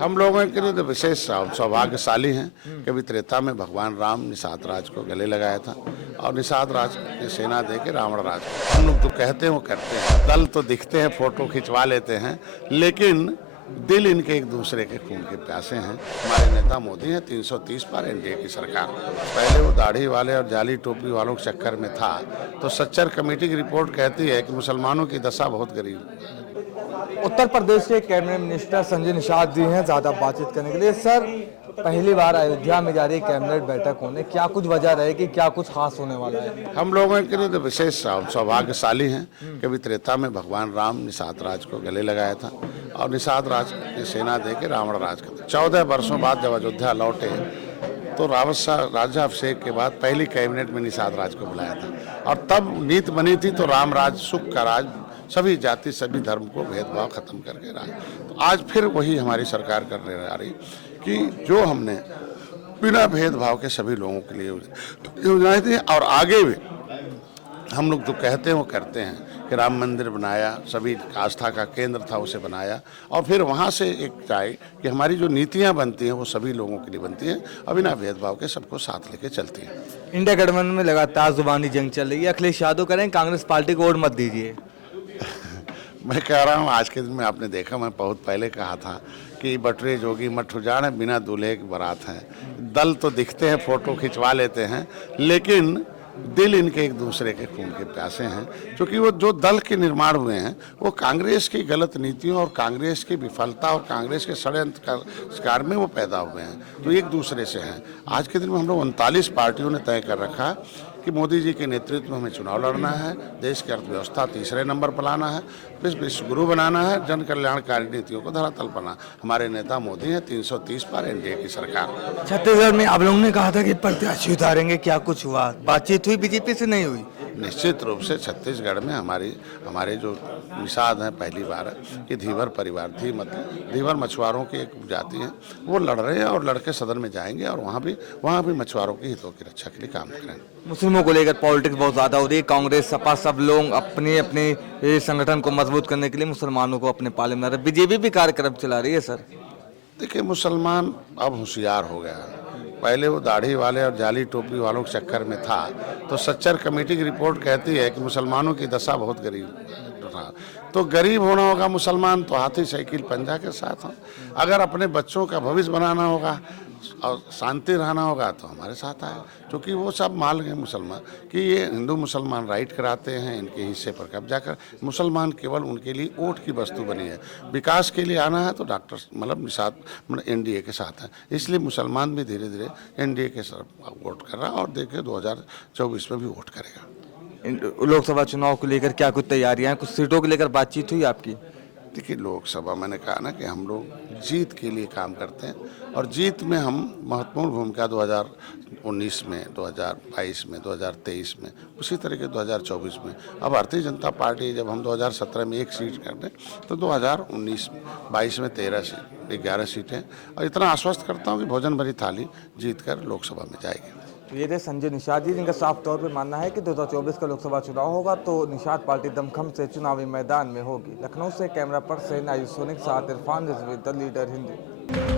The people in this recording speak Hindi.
हम लोगों के लिए तो विशेष सौभाग्यशाली हैं कि अभी त्रेता में भगवान राम निषाद राज को गले लगाया था और निषाद राज की सेना दे के रावण राज को। हम लोग जो कहते हैं वो करते हैं। दल तो दिखते हैं, फोटो खिंचवा लेते हैं, लेकिन दिल इनके एक दूसरे के खून के प्यासे हैं। हमारे नेता मोदी हैं 330 पर एनडीए की सरकार। पहले वो दाढ़ी वाले और जाली टोपी वालों के चक्कर में था, तो सच्चर कमेटी की रिपोर्ट कहती है कि मुसलमानों की दशा बहुत गरीब है। उत्तर प्रदेश के कैबिनेट मिनिस्टर संजय निषाद जी हैं ज़्यादा बातचीत करने के लिए। सर, पहली बार अयोध्या में जा रही कैबिनेट बैठक होने, क्या कुछ वजह रहेगी, क्या कुछ खास होने वाला है? हम लोगों के लिए तो विशेष सौभाग्यशाली हैं कि अभी त्रेता में भगवान राम निषाद राज को गले लगाया था और निषाद राज की सेना दे के रावण राज का 14 वर्षों बाद जब अयोध्या लौटे तो राज्याभिषेक के बाद पहली कैबिनेट में निषाद राज को बुलाया था और तब नीति बनी थी तो राम राज, सुख का राज, सभी जाति सभी धर्म को भेदभाव खत्म करके राज। तो आज फिर वही हमारी सरकार करने जा रही कि जो हमने बिना भेदभाव के सभी लोगों के लिए योजनाएं थी और आगे भी हम लोग जो कहते हैं वो करते हैं कि राम मंदिर बनाया, सभी आस्था का केंद्र था उसे बनाया और फिर वहाँ से एक चाहे कि हमारी जो नीतियाँ बनती हैं वो सभी लोगों के लिए बनती हैं और बिना भेदभाव के सबको साथ लेके चलती हैं। इंडिया गठबंधन में लगातार जुबानी जंग चल रही है। अखिलेश यादव कह रहे हैं कांग्रेस पार्टी को वोट मत दीजिए। मैं कह रहा हूँ आज के दिन में आपने देखा, मैं बहुत पहले कहा था कि बटुरे जोगी मठ उजाड़ बिना दूल्हे की बारात है। दल तो दिखते हैं, फोटो खिंचवा लेते हैं, लेकिन दिल इनके एक दूसरे के खून के प्यासे हैं। क्योंकि वो जो दल के निर्माण हुए हैं वो कांग्रेस की गलत नीतियों और कांग्रेस की विफलता और कांग्रेस के षड्यंत्र का शिकार में वो पैदा हुए हैं, तो एक दूसरे से हैं। आज के दिन में हम लोग 39 पार्टियों ने तय कर रखा कि मोदी जी के नेतृत्व में हमें चुनाव लड़ना है, देश की अर्थव्यवस्था तीसरे नंबर पर लाना है, विश्व गुरु बनाना है, जन कल्याणकारी नीतियों को धरातल पाना। हमारे नेता मोदी हैं 330 पर एनडीए की सरकार। छत्तीसगढ़ में आप लोगों ने कहा था कि प्रत्याशी उतारेंगे, क्या कुछ हुआ? बातचीत हुई बीजेपी से? नहीं हुई। निश्चित रूप से छत्तीसगढ़ में हमारे जो निषाद हैं पहली बार कि धीवर परिवार थी, मतलब धीवर मछुआरों की एक जाति है, वो लड़ रहे हैं और लड़के सदन में जाएंगे और वहाँ भी मछुआरों के हितों की रक्षा के लिए काम करेंगे। मुस्लिमों को लेकर पॉलिटिक्स बहुत ज़्यादा हो रही है। कांग्रेस, सपा, सब लोग अपने अपने संगठन को मजबूत करने के लिए मुसलमानों को अपने पाले में ला रहे। बीजेपी भी कार्यक्रम चला रही है। सर, देखिए, मुसलमान अब होशियार हो गया है। पहले वो दाढ़ी वाले और जाली टोपी वालों के चक्कर में था, तो सच्चर कमेटी की रिपोर्ट कहती है कि मुसलमानों की दशा बहुत गरीब था। तो गरीब होना होगा मुसलमान तो हाथी साइकिल पंजा के साथ हो। अगर अपने बच्चों का भविष्य बनाना होगा और शांति रहना होगा तो हमारे साथ आए, क्योंकि वो सब मान गए मुसलमान कि ये हिंदू मुसलमान राइट कराते हैं, इनके हिस्से पर कब्जा कर। मुसलमान केवल उनके लिए वोट की वस्तु बनी है। विकास के लिए आना है तो डॉक्टर निषाद एनडीए के साथ है, इसलिए मुसलमान भी धीरे धीरे एनडीए के साथ वोट कर रहा है और देखिए 2024 में भी वोट करेगा। लोकसभा चुनाव को लेकर क्या कुछ तैयारियां हैं? कुछ सीटों को लेकर बातचीत हुई आपकी? देखिए, लोकसभा मैंने कहा ना कि हम लोग जीत के लिए काम करते हैं और जीत में हम महत्वपूर्ण भूमिका 2019 में, 2022 में, 2023 में, उसी तरह के 2024 में। अब भारतीय जनता पार्टी जब हम 2017 में एक सीट कर दें तो 2019-22 में 11 सीटें और इतना आश्वस्त करता हूँ कि भोजन भरी थाली जीत कर लोकसभा में जाएगी। तो ये थे संजय निषाद जी, जिनका साफ तौर पे मानना है कि 2024 का लोकसभा चुनाव होगा तो निषाद पार्टी दमखम से चुनावी मैदान में होगी। लखनऊ से कैमरा पर्सन आयुष सोनी के साथ इरफान रिजवी, द लीडर हिंदी।